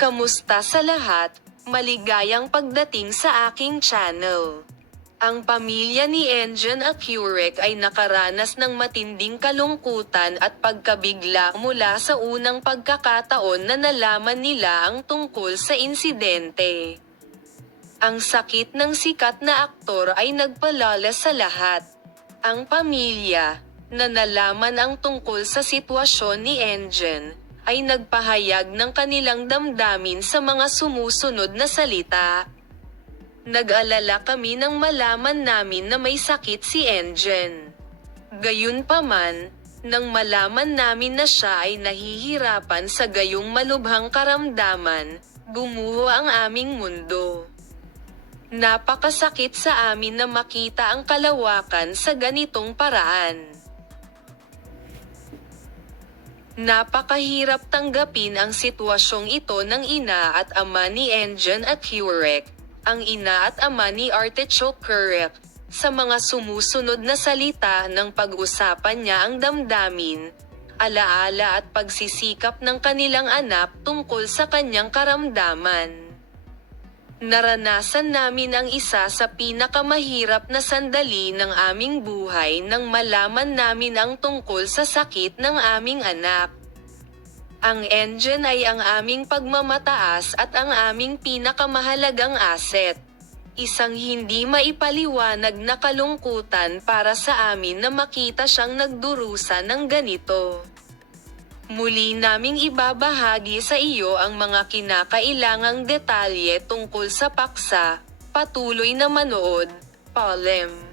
Kamusta sa lahat? Maligayang pagdating sa aking channel. Ang pamilya ni Engin Acurec ay nakaranas ng matinding kalungkutan at pagkabigla mula sa unang pagkakataon na nalaman nila ang tungkol sa insidente. Ang sakit ng sikat na aktor ay nagpalala sa lahat. Ang pamilya, na nalaman ang tungkol sa sitwasyon ni Engin, ay nagpahayag ng kanilang damdamin sa mga sumusunod na salita. Nag-alala kami nang malaman namin na may sakit si Engin. Gayunpaman, nang malaman namin na siya ay nahihirapan sa gayong malubhang karamdaman, gumuho ang aming mundo. Napakasakit sa amin na makita ang kalawakan sa ganitong paraan. Napakahirap tanggapin ang sitwasyong ito ng ina at ama ni Engin Acurec, ang ina at ama ni Artichoke Currec. Sa mga sumusunod na salita ng pag-usapan niya ang damdamin, alaala at pagsisikap ng kanilang anak tungkol sa kanyang karamdaman. Naranasan namin ang isa sa pinakamahirap na sandali ng aming buhay nang malaman namin ang tungkol sa sakit ng aming anak. Ang Engin ay ang aming pagmamataas at ang aming pinakamahalagang asset. Isang hindi maipaliwanag na kalungkutan para sa amin na makita siyang nagdurusa ng ganito. Muli naming ibabahagi sa iyo ang mga kinakailangang detalye tungkol sa paksa. Patuloy na manood, Palem.